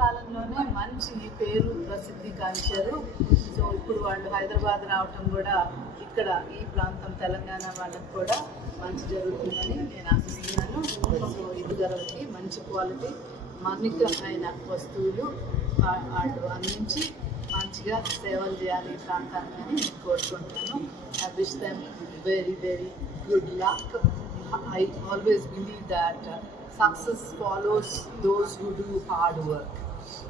కాలంలోనే మంచి పేరు ప్రసిద్ధి కాంచారు సో ఇప్పుడు వాళ్ళు హైదరాబాద్ రావటం కూడా ఇక్కడ ఈ ప్రాంతం తెలంగాణ వాళ్ళకి కూడా మంచి జరుగుతుందని నేను ఆశిస్తున్నాను. సో ఇదిగరకి మంచి క్వాలిటీ మన్నికమైన వస్తువులు వాళ్ళు అందించి మంచిగా సేవలు చేయాలి ఈ ప్రాంతాన్ని అని నేను కోరుకుంటున్నాను. I wish them very very good luck I always believe that success follows those who do hard work.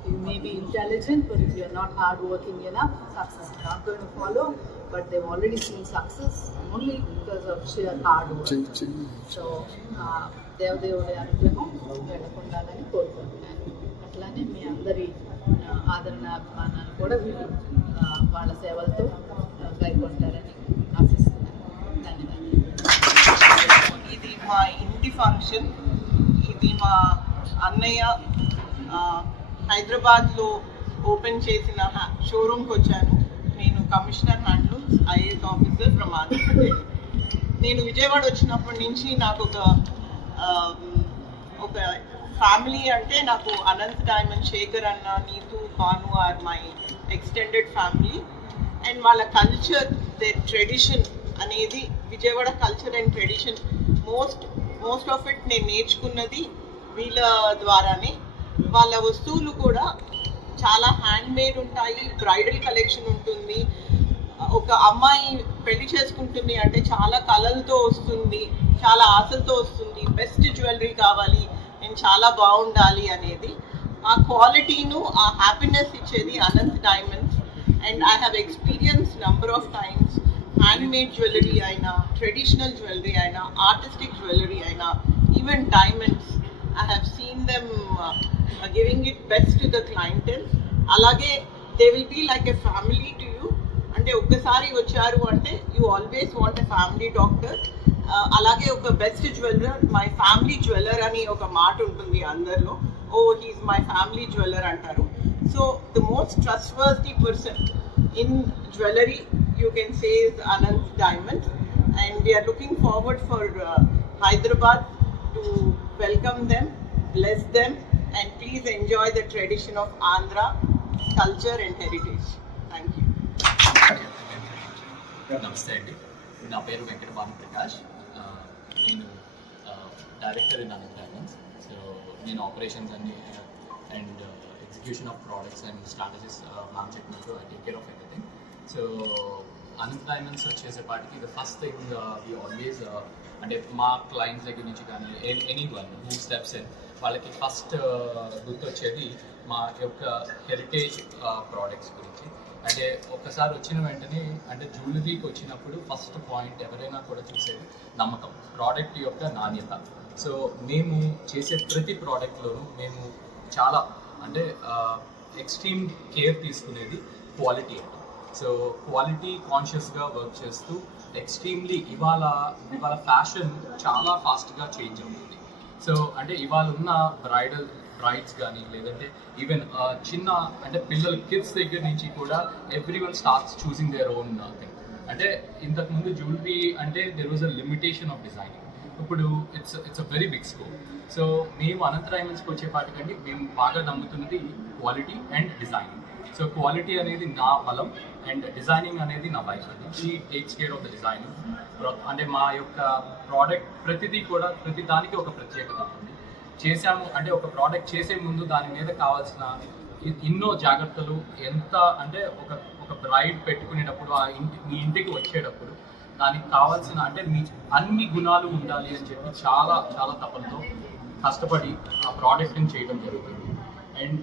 You may be intelligent, but if you're not hardworking enough, success is not going to follow. But they've already seen success only because of sheer hard work. So ఆ, దేవదేవుడి అనుగ్రహం వెళ్ళకుండాలని కోరుకుంటున్నాను అట్లానే మీ అందరి ఆదరణ అభిమానాలు కూడా వీళ్ళు వాళ్ళ సేవలతో గైకొంటారని ఆశిస్తున్నాను ధన్యవాదాలు ఇది మా ఇంటి ఫంక్షన్ ఇది మా అన్నయ్య హైదరాబాద్లో ఓపెన్ చేసిన షోరూమ్కి వచ్చాను నేను commissioner handlooms IAS officer from Andhra Pradesh. నేను విజయవాడ వచ్చినప్పటి నుంచి నాకు ఒక ఒక ఫ్యామిలీ అంటే నాకు అనంత్ డైమండ్ శేఖర్ అన్న Neetu Bhanu are my extended family. And వాళ్ళ కల్చర్ దే ట్రెడిషన్ అనేది Vijayawada culture and tradition most most of it నేను నేర్చుకున్నది వీళ్ళ ద్వారానే. వాళ్ళ వస్తువులు కూడా చాలా హ్యాండ్ మేడ్ ఉంటాయి బ్రైడల్ కలెక్షన్ ఉంటుంది. ఒక అమ్మాయి పెళ్ళి చేసుకుంటుంది అంటే చాలా కళలతో వస్తుంది చాలా ఆశలతో వస్తుంది. బెస్ట్ జ్యువెలరీ కావాలి నేను చాలా బాగుండాలి అనేది. ఆ క్వాలిటీను ఆ హ్యాపీనెస్ ఇచ్చేది Anant diamonds and I have experience number of times handmade jewellery అయినా ట్రెడిషనల్ జ్యువెలరీ అయినా ఆర్టిస్టిక్ జ్యువెలరీ అయినా even diamonds I have seen them giving it best to the clientele అలాగే they will be like a family to you అంటే ఒక్కసారి వచ్చారు అంటే you always want a family doctor అలాగే ఒక best jeweller my family jeweller అని ఒక మాట ఉంటుంది అందరిలో oh he's my family jeweller అంటారు so the most trustworthy person in jewellery you can say is Anant diamond and we're looking forward for Hyderabad to welcome them bless them please enjoy the tradition of Andhra culture and heritage. Thank you. నమస్తే అండి నా పేరు వెంకట భాను ప్రకాష్ నేను director in Anant diamonds so నేను operations అన్ని and execution of products and strategies ma'am చెప్పినట్టు I take care of everything so Anant diamonds వచ్చేసేపాటికి the first thing we always అంటే మా క్లయింట్స్ దగ్గర నుంచి కానీ any one who steps and వాళ్ళకి first గుర్తొచ్చేది మా యొక్క హెరిటేజ్ ప్రోడక్ట్స్ గురించి. అంటే ఒకసారి వచ్చిన వెంటనే అంటే జ్యువెలరీకి వచ్చినప్పుడు ఫస్ట్ పాయింట్ ఎవరైనా కూడా చూసేది నమ్మకం ప్రోడక్ట్ యొక్క నాణ్యత. సో మేము చేసే ప్రతి ప్రోడక్ట్లోనూ మేము చాలా అంటే ఎక్స్ట్రీమ్ కేర్ తీసుకునేది క్వాలిటీ అంటే. సో క్వాలిటీ కాన్షియస్గా వర్క్ చేస్తూ ఎక్స్ట్రీమ్లీ ఇవాళ ఇవాళ ఫ్యాషన్ చాలా ఫాస్ట్గా చేంజ్ అవుతుంది. సో అంటే ఇవాళ ఉన్న బ్రైడల్ బ్రైడ్స్ కానీ లేదంటే ఈవెన్ చిన్న అంటే పిల్లల కిడ్స్ దగ్గర నుంచి కూడా every one starts choosing their own thing అంటే ఇంతకుముందు జ్యువెలరీ అంటే there was a limitation of designing ఇప్పుడు it's it's a very big scope so మేము అనంత డైమండ్స్కి వచ్చేపాటికండి మేము బాగా నమ్ముతున్నది quality and designing so quality అనేది నా బలం అండ్ డిజైనింగ్ అనేది నా వైఫ్ అండి she takes care of the designing అంటే మా యొక్క ప్రోడక్ట్ ప్రతిదీ కూడా ప్రతి దానికి ఒక ప్రత్యేకత ఉంది చేసాము అంటే ఒక ప్రోడక్ట్ చేసే ముందు దాని మీద కావాల్సిన ఎన్నో జాగ్రత్తలు ఎంత అంటే ఒక ఒక బ్రైడ్ పెట్టుకునేటప్పుడు ఆ ఇంటి మీ ఇంటికి వచ్చేటప్పుడు దానికి కావాల్సిన అంటే మీ అన్ని గుణాలు ఉండాలి అని చెప్పి చాలా చాలా తపనతో కష్టపడి ఆ ప్రోడక్ట్ని చేయడం జరుగుతుంది. అండ్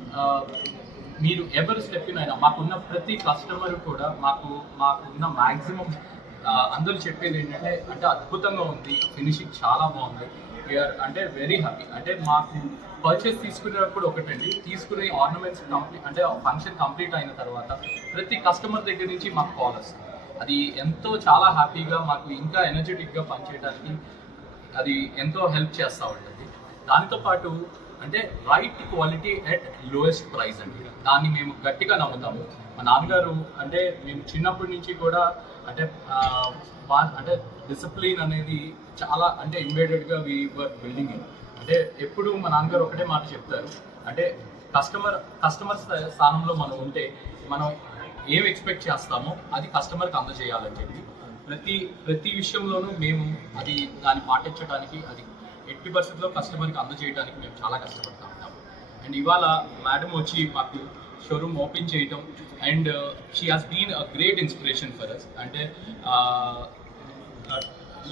మీరు ఎవరు స్టెప్ అయినా మాకున్న ప్రతి కస్టమర్ కూడా మాకు మాకున్న మ్యాక్సిమం అందరూ చెప్పేది ఏంటంటే అంటే అద్భుతంగా ఉంది ఫినిషింగ్ చాలా బాగుంది. వీఆర్ అంటే వెరీ హ్యాపీ అంటే మాకు పర్చేస్ తీసుకునేటప్పుడు ఒకటండి తీసుకునే ఆర్నమెంట్స్ కంప్లీట్ అంటే ఫంక్షన్ కంప్లీట్ అయిన తర్వాత ప్రతి కస్టమర్ దగ్గర నుంచి మాకు కాల్ వస్తుంది. అది ఎంతో చాలా హ్యాపీగా మాకు ఇంకా ఎనర్జెటిక్గా పనిచేయడానికి అది ఎంతో హెల్ప్ చేస్తూ ఉంటుంది. దానితో పాటు అంటే right quality at lowest price అండి. దాన్ని మేము గట్టిగా నమ్ముతాము. మా నాన్నగారు అంటే మేము చిన్నప్పటి నుంచి కూడా అంటే అంటే డిసిప్లిన్ అనేది చాలా అంటే ఇమ్మీడియట్గా వీ వర్ బిల్డింగ్ అంటే ఎప్పుడు మా నాన్నగారు ఒకటే మాట చెప్తారు. అంటే కస్టమర్ కస్టమర్ స్థానంలో మనం ఉంటే మనం ఏం ఎక్స్పెక్ట్ చేస్తామో అది కస్టమర్కి అందజేయాలని చెప్పి. ప్రతి ప్రతి విషయంలోనూ మేము అది దాన్ని పాటించడానికి అది ఎట్టి పరిస్థితుల్లో కస్టమర్కి అందజేయడానికి మేము చాలా కష్టపడతా ఉంటాము అండ్ ఇవాళ మేడం వచ్చి మాకు షోరూమ్ ఓపెన్ చేయటం and she has been a great inspiration for us అంటే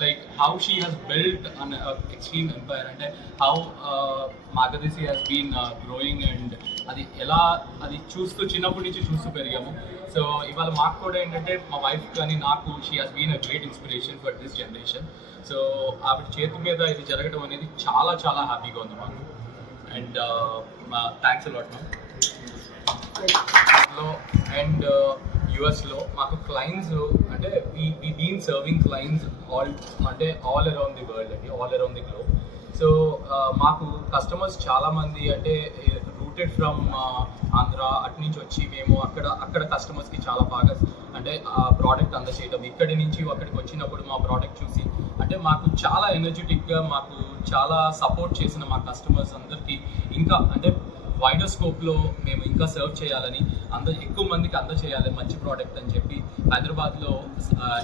like how she has built an extreme empire అంటే హౌ మాగదీసి హాస్ బీన్ గ్రోయింగ్ అండ్ అది ఎలా అది చూస్తూ చిన్నప్పటి నుంచి చూస్తూ పెరిగాము. సో ఇవాళ మాకు కూడా ఏంటంటే మా వైఫ్ కానీ నాకు she has been a great inspiration for this generation so ఆవిడ చేతి మీద ఇది జరగడం అనేది చాలా చాలా హ్యాపీగా ఉంది మాకు. అండ్ థ్యాంక్స్ అలాట్ మ్యామ్లో అండ్ యుఎస్లో మాకు clients we we been serving clients all అంటే ఆల్ అరౌండ్ ది వరల్డ్ అండి all around the globe so మాకు కస్టమర్స్ చాలామంది అంటే రూటెడ్ ఫ్రమ్ uh, ఆంధ్ర అటు నుంచి వచ్చి మేము అక్కడ అక్కడ కస్టమర్స్కి చాలా బాగా అంటే ఆ ప్రోడక్ట్ అందచేయటం. ఇక్కడి నుంచి అక్కడికి వచ్చినప్పుడు మా ప్రోడక్ట్ చూసి అంటే మాకు చాలా ఎనర్జెటిక్గా మాకు చాలా సపోర్ట్ చేసిన మా కస్టమర్స్ అందరికీ. ఇంకా అంటే వైడర్ స్కోప్లో మేము ఇంకా సర్వ్ చేయాలని అంద ఎక్కువ మందికి అందచేయాలి మంచి ప్రోడక్ట్ అని చెప్పి హైదరాబాద్లో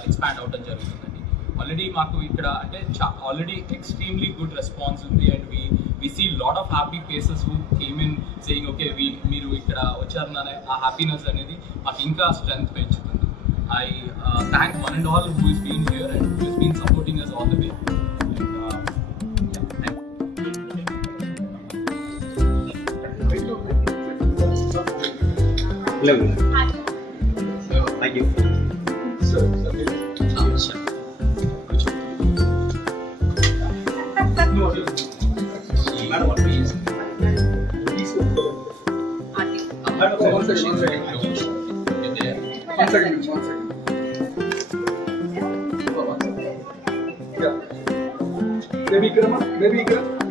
ఎక్స్పాండ్ అవడం జరుగుతుందండి. ఆల్రెడీ మాకు ఇక్కడ అంటే ఆల్రెడీ ఎక్స్ట్రీమ్లీ గుడ్ రెస్పాన్స్ ఉంది and we we see lot of happy faces who came in saying okay we మీరు ఇక్కడ వచ్చారనే ఆ హ్యాపీనెస్ అనేది మాకు ఇంకా స్ట్రెంగ్త్ పెంచుతుంది. I thank one and all who is been here and who is been supporting us all the way Hello. Hi. Thank you. Sir, um, sir. One second, one second. One second, one second. Yeah. Maybe Ikram, maybe Ikram.